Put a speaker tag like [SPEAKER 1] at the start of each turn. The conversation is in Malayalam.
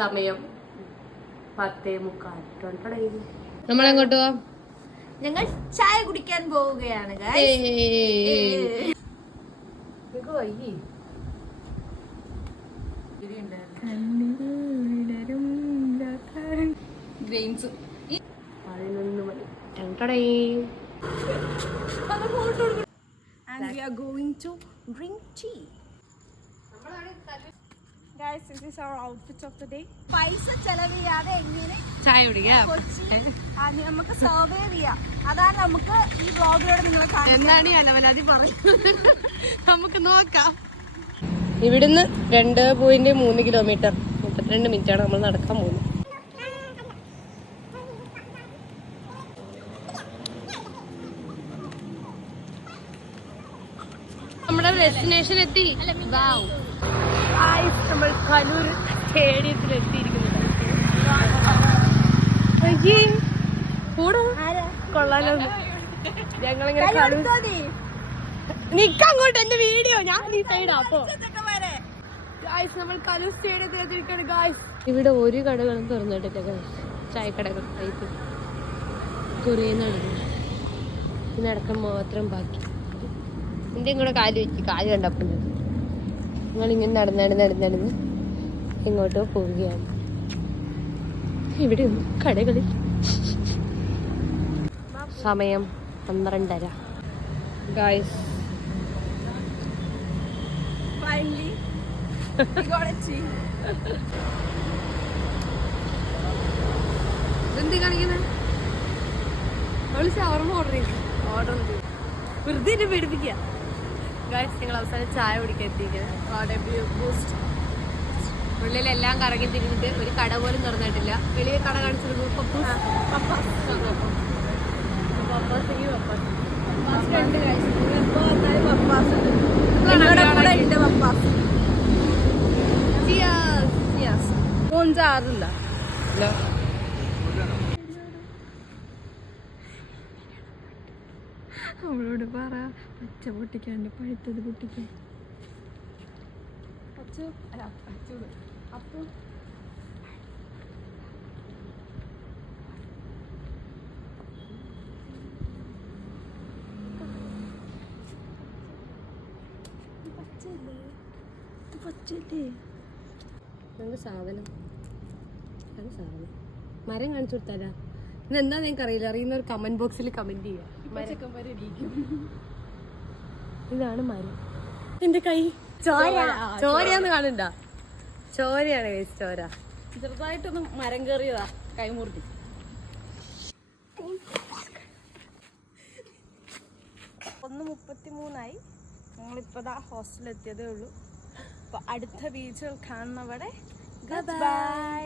[SPEAKER 1] സമയം പത്തേ മുക്കാൽ. നമ്മൾ നമ്മളെങ്ങോട്ട് പോവാം?
[SPEAKER 2] ഞങ്ങൾ ചായ കുടിക്കാൻ പോവുകയാണ് ഗോയിങ്
[SPEAKER 1] ടു ഡ്രിങ്ക് പതിനൊന്ന് മണി.
[SPEAKER 2] And we are going to drink tea. പൈസ ചെലവ് ചെയ്യാതെ എങ്ങനെ
[SPEAKER 1] ചായ കുടിക്കാം?
[SPEAKER 2] കൊച്ചി ആ, നമുക്ക് സർവൈവ് ചെയ്യാം. അതാണ് നമുക്ക് ഈ വ്ളോഗിലൂടെ നിങ്ങളെ കാണാൻ
[SPEAKER 1] എന്താണ് ഈ അലവലാതി പറയുന്നത്? നമുക്ക് നോക്കാം. ഇവിടുന്ന് രണ്ട് പോയിന്റ് മൂന്ന് കിലോമീറ്റർ മുപ്പത്തിരണ്ട് മിനിറ്റ് ആണ് നമ്മൾ നടക്കാൻ പോകുന്നത്. നമ്മുടെ ഡെസ്റ്റിനേഷൻ എത്തി. Wow. Guys, നമ്മൾ കലൂർ സ്റ്റേഡിയത്തിൽ എത്തിയിരിക്കുന്നുണ്ട് അയ്യേ, കൂടെ. കൊള്ളാലോ. ഞങ്ങളിങ്ങനെ കലൂർ നിക്കങ്ങോട്ട് എന്റെ വീഡിയോ. ഞാൻ ഈ സൈഡാ അപ്പൊ ഗായ്സ് നമ്മൾ കലൂർ സ്റ്റേഡിയത്തിൽ എത്തിയിരിക്കുകയാണ് ഗായ്സ് ഇവിടെ ഒരു കടകളും തുറന്നിട്ടില്ല ഗായ്സ് ചായക്കടകൾ ടൈപ്പ് കുറേ നടന്നു. ഈ നടക്കാൻ മാത്രം ബാക്കി. എന്തെങ്കിലും കൂടെ കാൽ വെച്ച് കാൽ കണ്ടപ്പോൾ ഞങ്ങളിങ്ങനെ നടന്ന് നടന്ന് നടന്ന് നടന്ന് എങ്ങോട്ടോ പോവുകയാണ്. ഇവിടെ ഒന്നും കടകളിൽ. സമയം പന്ത്രണ്ടര. Guys
[SPEAKER 2] Finally, we got a tea.
[SPEAKER 1] എന്ത് കാണിക്കുന്നത് അവൾ ഷവർമ ഓർഡർ ചെയ്തു. ഓർഡർ ചെയ്തു. വെറുതെ എന്നെ പേടിപ്പിക്കുക ഗായ്സ് ഞങ്ങൾ അവസാനം ചായ കുടിക്കാൻ എത്തിയിരിക്കുന്നത് ബൂസ്റ്റ് ഉള്ളിലെല്ലാം കറങ്ങി തിരിഞ്ഞിട്ട് ഒരു കട പോലും തുറന്നിട്ടില്ല. വെളിയെ കട കാണിച്ചിരുന്നു. പപ്പൂസ്. പപ്പാസ്
[SPEAKER 2] ഉണ്ട്. നിങ്ങൾ പപ്പാസ് ഉണ്ട്. നിങ്ങളുടെ കൂടെ ഉണ്ട് പപ്പാസ്.
[SPEAKER 1] Cheers.
[SPEAKER 2] Yes. ഫോൺ ചാറില്ല
[SPEAKER 1] ഇല്ല.
[SPEAKER 2] അവളോട് പറ. പച്ച പൊട്ടിക്കാണ്ട് പഴുത്തത് പൊട്ടിക്കാൻ.
[SPEAKER 1] എന്ത് സാധനം? എന്ത് സാധനം? മരം കാണിച്ചു കൊടുത്താലാ ഇതെന്താ നിങ്ങൾക്ക് അറിയില്ല അറിയുന്ന ഒരു കമന്റ് ബോക്സിൽ കമന്റ് ചെയ്യുക ഇതാണ് മരം. എന്റെ കൈ. ചോര. ചോരയാന്ന് കാണണ്ട ചോരയാണ് ചോര.
[SPEAKER 2] ചെറുതായിട്ടൊന്ന് മരം കയറിയതാ കൈമുറുക്കി ഒന്ന് മുപ്പത്തി മൂന്നായി ഞങ്ങളിപ്പോ ഹോസ്റ്റലിൽ എത്തിയതേ ഉള്ളൂ. അപ്പൊ അടുത്ത ബീച്ചുകൾ കാണുന്നവടെ. ബൈ